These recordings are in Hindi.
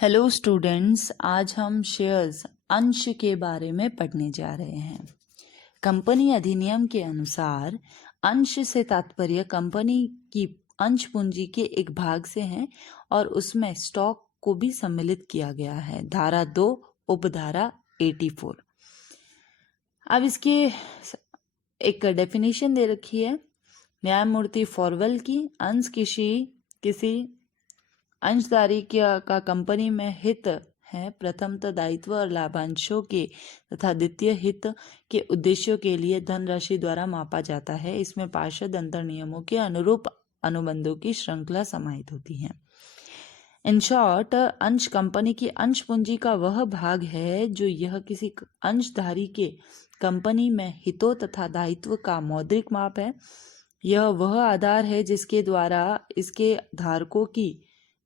हेलो स्टूडेंट्स, आज हम शेयर्स अंश के बारे में पढ़ने जा रहे हैं। कंपनी अधिनियम के अनुसार अंश से तात्पर्य कंपनी की अंश पूंजी के एक भाग से है और उसमें स्टॉक को भी सम्मिलित किया गया है। धारा 2 उपधारा 84। अब इसके एक डेफिनेशन दे रखी है न्यायमूर्ति फॉरवेल की। अंश किसी अंशधारी का कंपनी में हित है, प्रथमतः दायित्व और लाभांशों के तथा द्वितीय हित के उद्देश्यों के लिए धनराशि द्वारा मापा जाता है। इसमें पार्षद अंतर नियमों के अनुरूप अनुबंधों की श्रृंखला समाहित होती है। इन शॉर्ट, अंश कंपनी की अंश पूंजी का वह भाग है जो यह किसी अंशधारी के कंपनी में हितों तथा दायित्व का मौद्रिक माप है। यह वह आधार है जिसके द्वारा इसके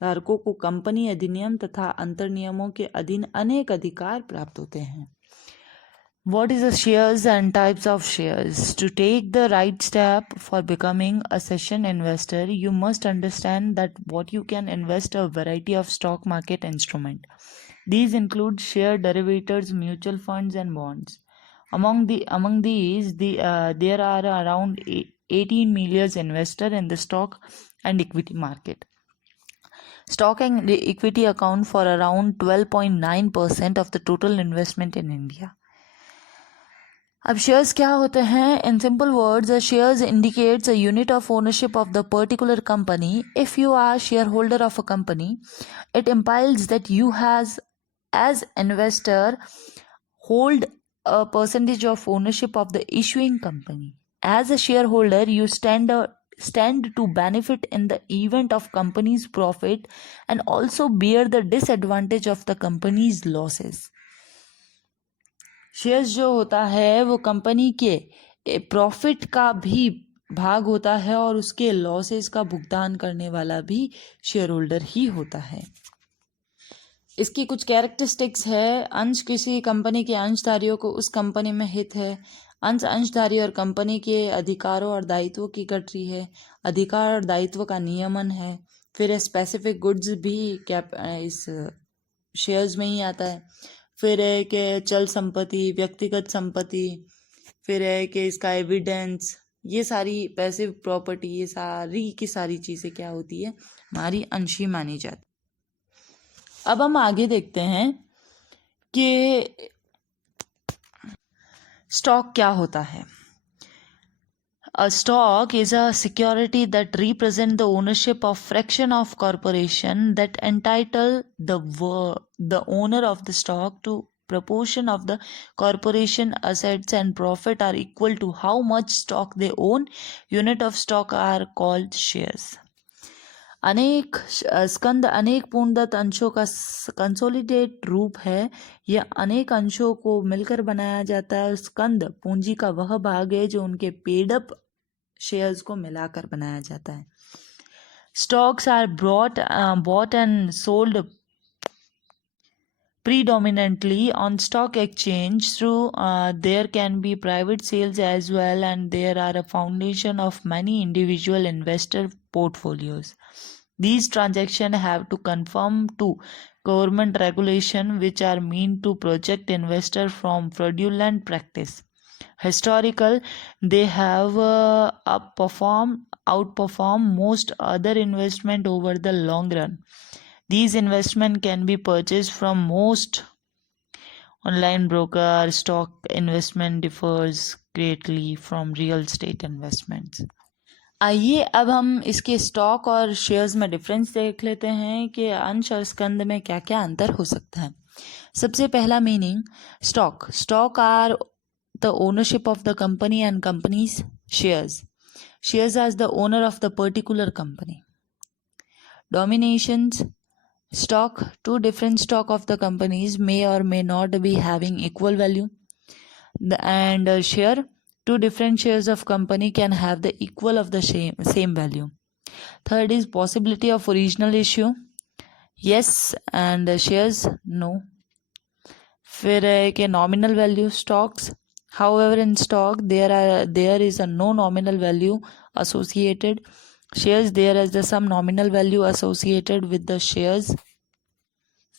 धारकों को कंपनी अधिनियम तथा अंतर नियमों के अधीन अनेक अधिकार प्राप्त होते हैं। What is the shares and types of shares? To take the right step for becoming a session investor, you must understand that what you can invest a variety of stock market instrument. These include share derivatives, mutual funds, and bonds. Among these, there are around 18 million investors in the stock and equity market. Stock and equity account for around 12.9% of the total investment in India. अब शेयर्स क्या होते हैं? In simple words, shares indicates a unit of ownership of the particular company. If you are shareholder of a company, it implies that you as investor hold a percentage of ownership of the issuing company. As a shareholder, you stand to benefit in the event of company's profit and also bear the disadvantage of the company's losses. Shares जो होता है वो कंपनी के प्रॉफिट का भी भाग होता है और उसके लॉसेस का भुगतान करने वाला भी शेयर होल्डर ही होता है। इसकी कुछ कैरेक्टरिस्टिक्स है। अंश किसी कंपनी के अंशधारियों को उस कंपनी में हित है। अंशधारी और कंपनी के अधिकारों और दायित्वों की गठरी है। अधिकार और दायित्व का नियमन है। फिर स्पेसिफिक गुड्स भी इस शेयर्स में ही आता है। फिर है कि चल संपत्ति, व्यक्तिगत संपत्ति, फिर है कि इसका एविडेंस, ये सारी पैसिव प्रॉपर्टी, ये सारी की सारी चीज़ें क्या होती है? हमारी अंशी मानी जाती। अब हम आगे देखते हैं कि स्टॉक क्या होता है। A stock is a security that represent the ownership of fraction of corporation that entitle the owner of the stock to proportion of the corporation assets and profit are equal to how much stock they own. Unit of stock are called shares. अनेक स्कंद अनेक पूर्णदत्त अंशों का कंसोलिडेट रूप है। यह अनेक अंशों को मिलकर बनाया जाता है। स्कंद पूंजी का वह भाग है जो उनके पेडअप शेयर्स को मिलाकर बनाया जाता है। Stocks are bought and sold predominantly on stock exchange. Through there can be private sales as well, and there are a foundation of many individual investor portfolios. These transactions have to conform to government regulation which are meant to protect investor from fraudulent practice. Historical, they have outperformed most other investment over the long run. These investment can be purchased from most online broker. Stock investment differs greatly from real estate investments. आइए अब हम इसके स्टॉक और शेयर्स में डिफरेंस देख लेते हैं कि अंश और स्कंद में क्या क्या अंतर हो सकता है। सबसे पहला meaning, stock are the ownership of the company and company's shares as the owner of the particular company. Dominations, stock, two different stock of the companies may or may not be having equal value. And share, two different shares of company can have the equal of the same value. Third is possibility of original issue, yes, and shares no. फिर है कि nominal value stocks. However, in stock there is a no nominal value associated. Shares, there is some nominal value associated with the shares.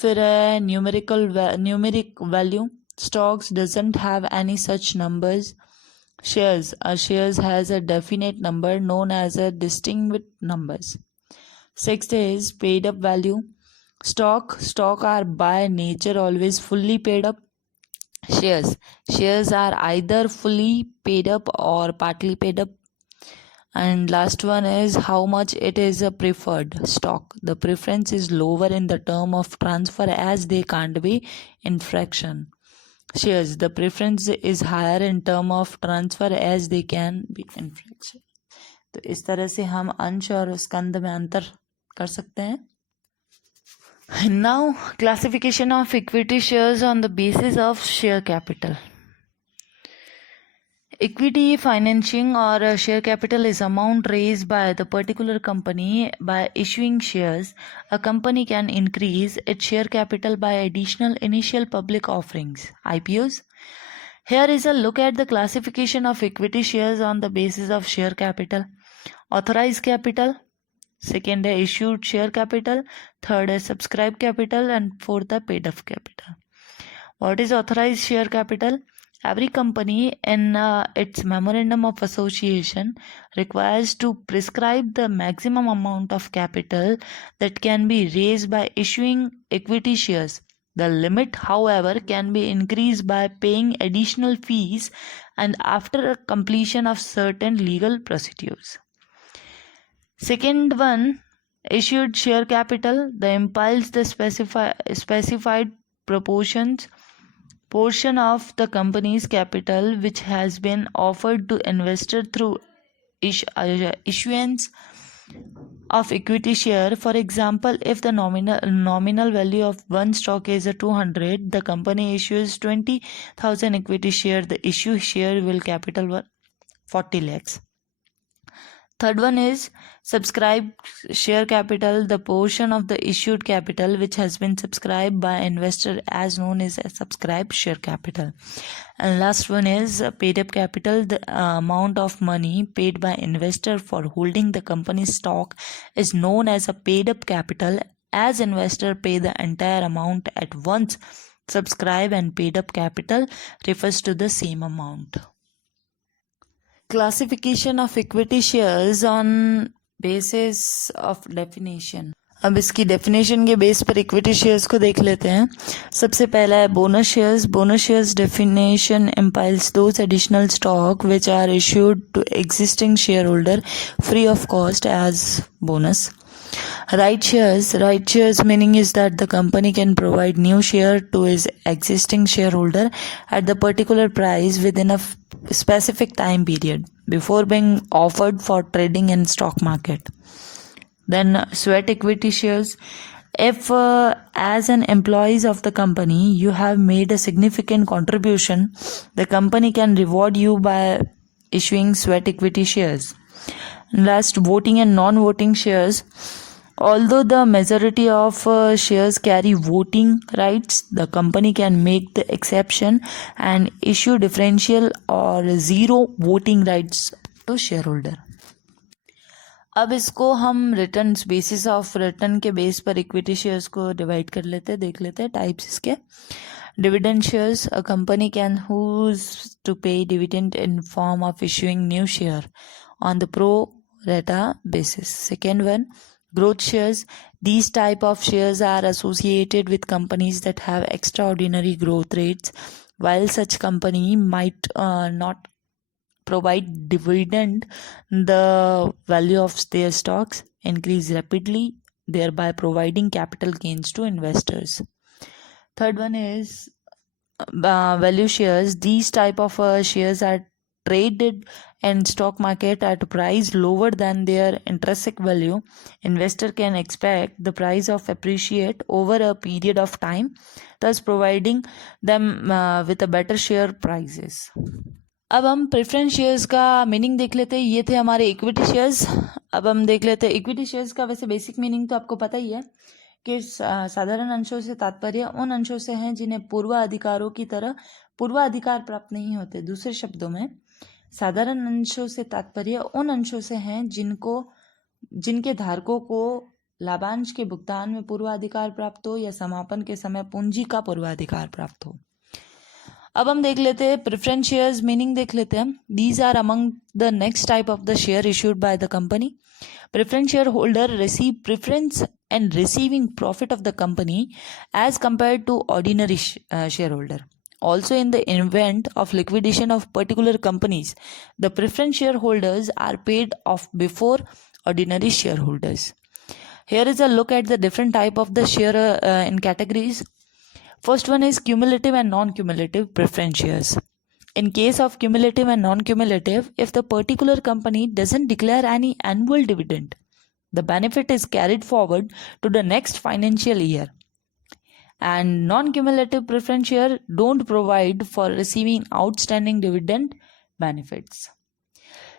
फिर है numeric value, stocks doesn't have any such numbers. Shares has a definite number known as a distinct numbers. Sixth is paid up value. Stock are by nature always fully paid up. Shares are either fully paid up or partly paid up. And last one is how much it is a preferred stock. The preference is lower in the term of transfer as they can't be in fraction. Shares, the preference is higher in term of transfer as they can be in fraction. तो इस तरह से हम अंश और स्कंद में अंतर कर सकते हैं. Now classification of equity shares on the basis of share capital. Equity financing or share capital is amount raised by the particular company by issuing shares. A company can increase its share capital by additional initial public offerings, IPOs. Here is a look at the classification of equity shares on the basis of share capital. Authorized capital, second है issued share capital, third है subscribed capital, and fourth है paid up capital. What is authorized share capital? Every company in its memorandum of association requires to prescribe the maximum amount of capital that can be raised by issuing equity shares. The limit, however, can be increased by paying additional fees and after a completion of certain legal procedures. Second one, issued share capital, the implies the specified portion of the company's capital which has been offered to investor through issuance of equity share. For example, if the nominal value of one stock is 200, the company issues 20,000 equity share. The issue share will capital 40 lakhs. Third one is subscribed share capital, the portion of the issued capital which has been subscribed by investor as known as a subscribed share capital. And last one is paid up capital, the amount of money paid by investor for holding the company's stock is known as a paid up capital, as investor pay the entire amount at once. Subscribe and paid up capital refers to the same amount. Classification of equity shares on basis of definition. अब इसकी डेफिनेशन के बेस पर इक्विटी शेयर्स को देख लेते हैं. सबसे पहला है bonus shares. Bonus shares definition implies those additional stock which are issued to existing shareholder free of cost as bonus. Right shares meaning is that the company can provide new share to its existing shareholder at the particular price within a specific time period before being offered for trading in stock market. Then sweat equity shares. If as an employees of the company you have made a significant contribution, the company can reward you by issuing sweat equity shares. Last, voting and non-voting shares. Although the majority of shares carry voting rights, the company can make the exception and issue differential or zero voting rights to shareholder. अब इसको हम रिटर्न बेसिस ऑफ रिटर्न के बेस पर इक्विटी शेयर्स को डिवाइड कर लेते हैं, देख लेते हैं टाइप्स इसके. Dividend shares. A company can use to pay dividend in form of issuing new share on the pro rata basis. Second one, growth shares. These type of shares are associated with companies that have extraordinary growth rates. While such company might not provide dividend, the value of their stocks increase rapidly, thereby providing capital gains to investors. Third one is value shares. These type of shares are traded in stock market at a price lower than their intrinsic value. Investor can expect the price of appreciate over a period of time, thus providing them with a better share prices. अब हम प्रेफरेंस शेयर्स का मीनिंग देख लेते हैं. ये थे हमारे इक्विटी शेयर्स. अब हम देख लेते हैं इक्विटी शेयर्स का. वैसे बेसिक मीनिंग तो आपको पता ही है कि साधारण अंशों से तात्पर्य उन अंशों से हैं जिन्हें पूर्वाधिकारों की तरह पूर्वाधिकार प्राप्त नहीं होते. दूसरे शब्दों में साधारण अंशों से तात्पर्य उन अंशों से हैं जिनके धारकों को लाभांश के भुगतान में पूर्वाधिकार प्राप्त हो या समापन के समय पूंजी का पूर्वाधिकार प्राप्त हो। अब हम देख लेते हैं प्रेफरेंस शेयर्स मीनिंग देख लेते हैं। These are among the next type of the share issued by the company. Preference share holder receive preference and receiving profit of the company as compared to ordinary shareholder. Also, in the event of liquidation of particular companies, the preference shareholders are paid off before ordinary shareholders. Here is a look at the different type of the share in categories. First one is cumulative and non-cumulative preference shares. In case of cumulative and non-cumulative, if the particular company doesn't declare any annual dividend, the benefit is carried forward to the next financial year. And non-cumulative preference share don't provide for receiving outstanding dividend benefits.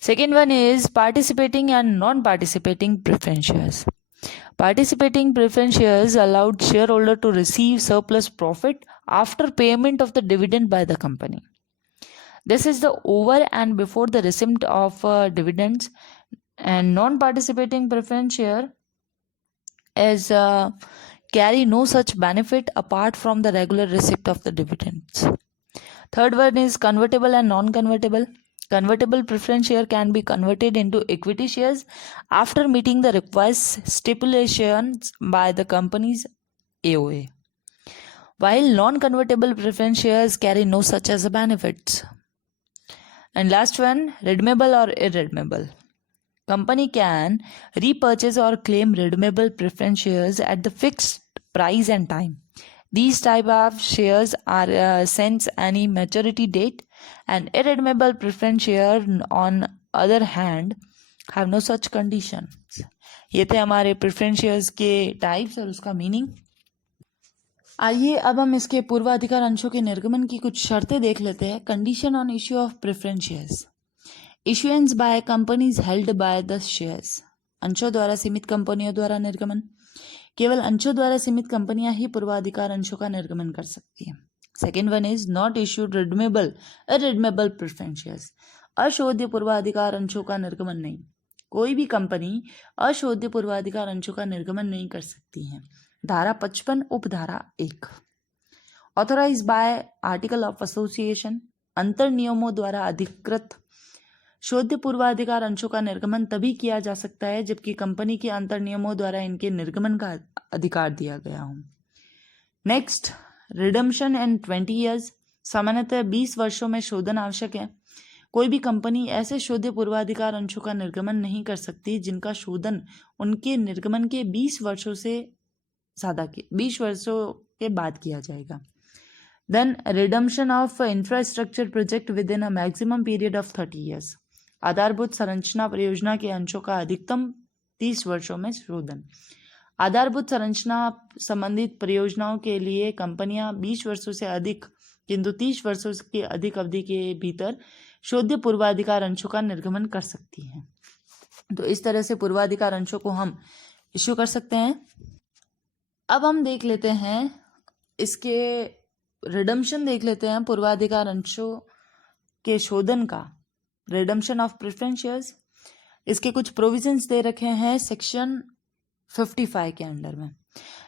Second one is participating and non-participating preference shares. Participating preference shares allowed shareholder to receive surplus profit after payment of the dividend by the company. This is the over and before the receipt of dividends. And non-participating preference share is carry no such benefit apart from the regular receipt of the dividends. Third one is convertible and non-convertible. Convertible preference share can be converted into equity shares after meeting the required stipulations by the company's AOA, while non-convertible preference shares carry no such as benefits. And last one, redeemable or irredeemable. Company can repurchase or claim redeemable preference shares at the fixed price and time. These type of shares are since any maturity date, and irredeemable preference share on other hand have no such conditions. ये थे हमारे प्रेफरेंस शेयर्स के टाइप्स और उसका मीनिंग। आइए अब हम इसके पूर्वाधिकार अंशों के निर्गमन की कुछ शर्तें देख लेते हैं। Condition on issue of preference shares. Issuance by companies held by the shares. अंशों द्वारा सीमित कंपनियों द्वारा निर्गमन। केवल अंशों द्वारा सीमित कंपनियां ही पूर्वाधिकार अंशों का निर्गमन कर सकती हैं। Second one is not issued redeemable irredeemable preference shares. अशोध्य पूर्वाधिकार अंशों का निर्गमन नहीं। कोई भी कंपनी अशोध्य पूर्वाधिकार अंशों का निर्गमन नहीं कर सकती है। धारा 55 उपधारा 1। Authorise by article of association. अंतर नियमों द्वारा अधिकृत शोध्य पूर्वाधिकार अंशों का निर्गमन तभी किया जा सकता है जबकि कंपनी के अंतर नियमों द्वारा इनके निर्गमन का अधिकार दिया गया हो। नेक्स्ट, रिडम्पशन इन 20 ईयर्स। सामान्यतः 20 वर्षों में शोधन आवश्यक है। कोई भी कंपनी ऐसे शोध्य पूर्वाधिकार अंशों का निर्गमन नहीं कर सकती जिनका शोधन उनके निर्गमन के 20 वर्षों के बाद किया जाएगा। Then redemption of infrastructure project within a maximum period of 30 years. आधारभूत संरचना परियोजना के अंशों का अधिकतम 30 वर्षों में शोधन। आधारभूत संरचना संबंधित परियोजनाओं के लिए कंपनियां 20 वर्षों से अधिक किंतु 30 वर्षों की अधिक अवधि के भीतर शोध्य पूर्वाधिकार अंशों का निर्गमन कर सकती हैं। तो इस तरह से पूर्वाधिकार अंशों को हम इश्यू कर सकते हैं। अब हम देख लेते हैं इसके रिडम्पशन देख लेते हैं पूर्वाधिकार अंशों के शोधन का। रिडम्पशन ऑफ प्रेफरेंस शेयर्स, इसके कुछ प्रोविजंस दे रखे हैं सेक्शन 55 के अंडर में।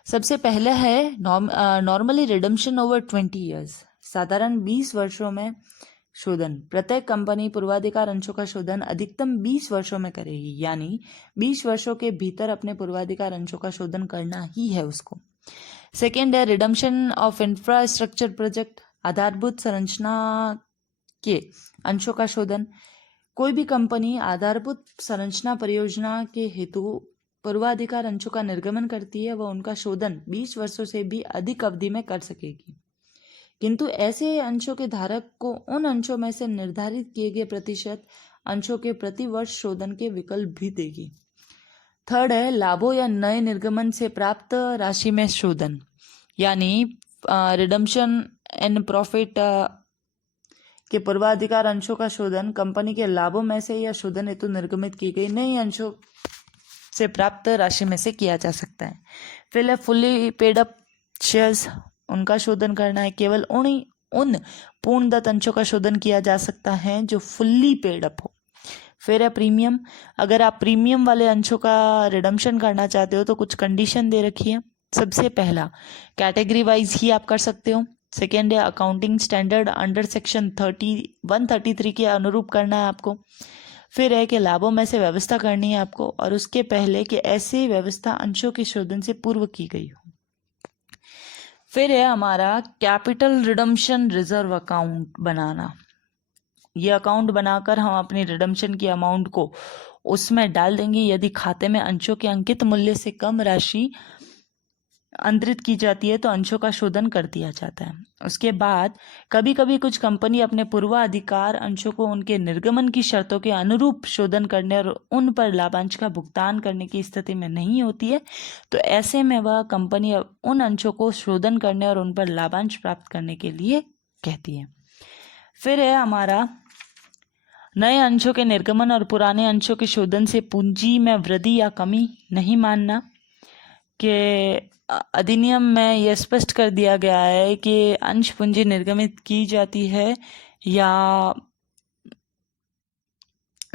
सबसे पहले है नॉर्मली रिडम्पशन ओवर 20 ईयर्स। साधारण 20 वर्षों में शोधन। प्रत्येक कंपनी पूर्वाधिकार अंशों का शोधन अधिकतम 20 वर्षों में करेगी, यानी 20 वर्षों के भीतर अपने पूर्वाधिकार अंशों का शोधन करना ही है उसको। सेकेंड है रिडम्पशन ऑफ इंफ्रास्ट्रक्चर प्रोजेक्ट। आधारभूत संरचना के अंशों का शोधन। कोई भी कंपनी आधारभूत संरचना परियोजना के हेतु पूर्वाधिकार अंशों का निर्गमन करती है वह उनका शोधन 20 वर्षों से भी अधिक अवधि में कर सकेगी, किंतु ऐसे अंशों के धारक को उन अंशों में से निर्धारित किए गए प्रतिशत अंशों के प्रति वर्ष शोधन के विकल्प भी देगी। थर्ड है लाभों या नए निर्गमन से प्राप्त राशि में शोधन, यानी रिडम्पशन एंड प्रॉफिट के पूर्वाधिकार अंशों का शोधन कंपनी के लाभों में से या शोधन हेतु निर्गमित की गई नई अंशों से प्राप्त राशि में से किया जा सकता है। फिर है फुल्ली पेड अप शेयर्स, उनका शोधन करना है। केवल उन पूर्णदत्त अंशों का शोधन किया जा सकता है जो फुल्ली पेड अप हो। फिर है प्रीमियम। अगर आप प्रीमियम वाले अंशों का रिडम्पशन करना चाहते हो तो कुछ कंडीशन दे रखी है। सबसे पहला, कैटेगरी वाइज ही आप कर सकते हो। सेकेंड है अकाउंटिंग स्टैंडर्ड अंडर सेक्शन 133 के अनुरूप करना है आपको। फिर है कि लाभों में से व्यवस्था करनी है आपको, और उसके पहले कि ऐसी व्यवस्था अंशों के शोधन से पूर्व की गई हो। फिर है हमारा कैपिटल रिडम्पशन रिजर्व अकाउंट बनाना। ये अकाउंट बनाकर हम अपनी रिडम्पशन की अमाउंट को उसमें डाल देंगे यदि खाते में अंशों के अंकित मूल्य से कम राशि अंतरित की जाती है तो अंशों का शोधन कर दिया जाता है। उसके बाद कभी कभी कुछ कंपनी अपने पूर्वाधिकार अंशों को उनके निर्गमन की शर्तों के अनुरूप शोधन करने और उन पर लाभांश का भुगतान करने की स्थिति में नहीं होती है, तो ऐसे में वह कंपनी उन अंशों को शोधन करने और उन पर लाभांश प्राप्त करने के लिए कहती है। फिर है हमारा नए अंशों के निर्गमन और पुराने अंशों के शोधन से पूंजी में वृद्धि या कमी नहीं मानना। के अधिनियम में यह स्पष्ट कर दिया गया है कि अंश पूंजी निर्गमित की जाती है या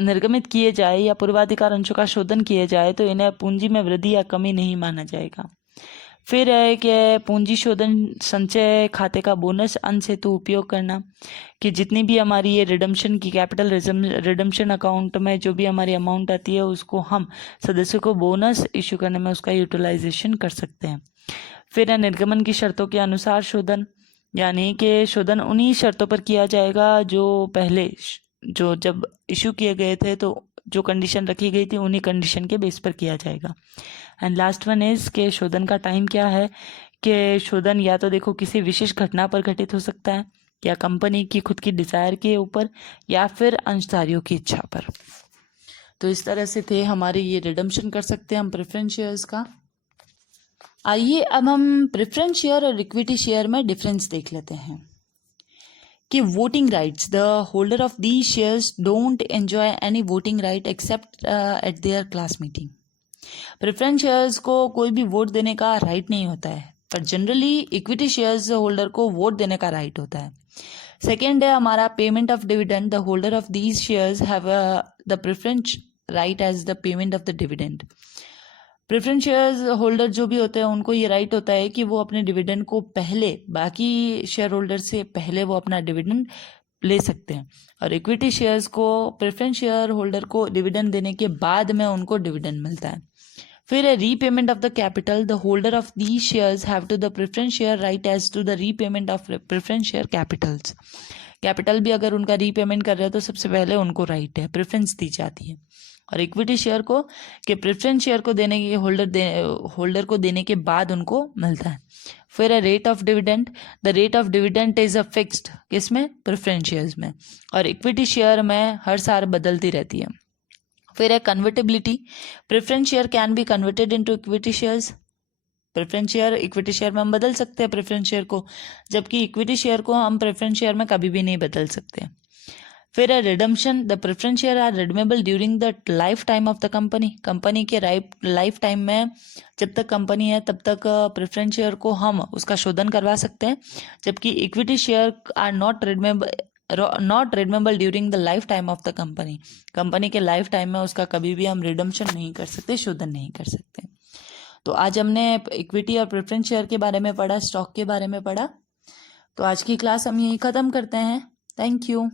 निर्गमित किए जाए या पूर्वाधिकार अंशों का शोधन किए जाए तो इन्हें पूंजी में वृद्धि या कमी नहीं माना जाएगा। फिर है कि पूंजी शोधन संचय खाते का बोनस अंश हेतु उपयोग करना, कि जितनी भी हमारी ये रिडम्पशन की कैपिटल रिडम्पशन अकाउंट में जो भी हमारी अमाउंट आती है उसको हम सदस्यों को बोनस इश्यू करने में उसका यूटिलाइजेशन कर सकते हैं। फिर है निर्गमन की शर्तों के अनुसार शोधन, यानी कि शोधन उन्हीं शर्तों पर किया जाएगा जो पहले जो जब इश्यू किए गए थे तो जो कंडीशन रखी गई थी उन्हीं कंडीशन के बेस पर किया जाएगा। एंड लास्ट वन इज के शोधन का टाइम क्या है, कि शोधन या तो देखो किसी विशेष घटना पर घटित हो सकता है या कंपनी की खुद की डिजायर के ऊपर या फिर अंशधारियों की इच्छा पर। तो इस तरह से थे हमारे ये रिडम्पशन कर सकते हैं हम प्रेफरेंस शेयर्स का। आइए अब हम प्रेफरेंस शेयर और इक्विटी शेयर में डिफरेंस देख लेते हैं कि voting rights, the holder of the shares don't enjoy any voting right accept eight there class meeting. Preference shares को कोई भी वोट देने का राइट नहीं होता है, पर जनरली इक्विटी शेयर्स होल्डर को वोट देने का राइट होता है। सेकेंड है हमारा payment of dividend, the holder of these shares have the preference right as the payment of the dividend. Preference shares holder जो भी होते हैं उनको ये राइट होता है कि वो अपने डिविडेंड को पहले बाकी शेयर होल्डर से पहले वो अपना डिविडेंड ले सकते हैं, और इक्विटी शेयर्स को प्रेफरेंस शेयर होल्डर को डिविडेंड देने के बाद में उनको डिविडेंड मिलता है। फिर है repayment of the capital, the holder of the shares have to the preference share right as to the repayment of preference share capitals. Capital भी अगर उनका रीपेमेंट कर रहे हो तो सबसे पहले उनको राइट है, प्रेफरेंस दी जाती है। और इक्विटी शेयर को कि प्रेफरेंस शेयर को देने के होल्डर को देने के बाद उनको मिलता है। फिर है rate of dividend, the rate of dividend is a fixed, किसमें, प्रेफरेंस शेयर्स में, और इक्विटी शेयर में हर साल बदलती रहती है। फिर है convertibility, preference share can be converted into equity shares. Preference share equity share में हम बदल सकते हैं प्रेफरेंस शेयर को, जबकि इक्विटी शेयर को हम प्रेफरेंस शेयर में कभी भी नहीं बदल सकते। फिर है redemption, the preference share are redeemable during the life time of the company. Company के लाइफ टाइम में जब तक कंपनी है तब तक प्रेफरेंस शेयर को हम उसका शोधन करवा सकते हैं, जबकि equity share are not redeemable during the life time of the company. Company के लाइफ टाइम में उसका कभी भी हम रिडम्पशन नहीं कर सकते, शोधन नहीं कर सकते। तो आज हमने इक्विटी और प्रेफरेंस शेयर के बारे में पढ़ा, स्टॉक के बारे में पढ़ा। तो आज की क्लास हम यहीं ख़त्म करते हैं। Thank you.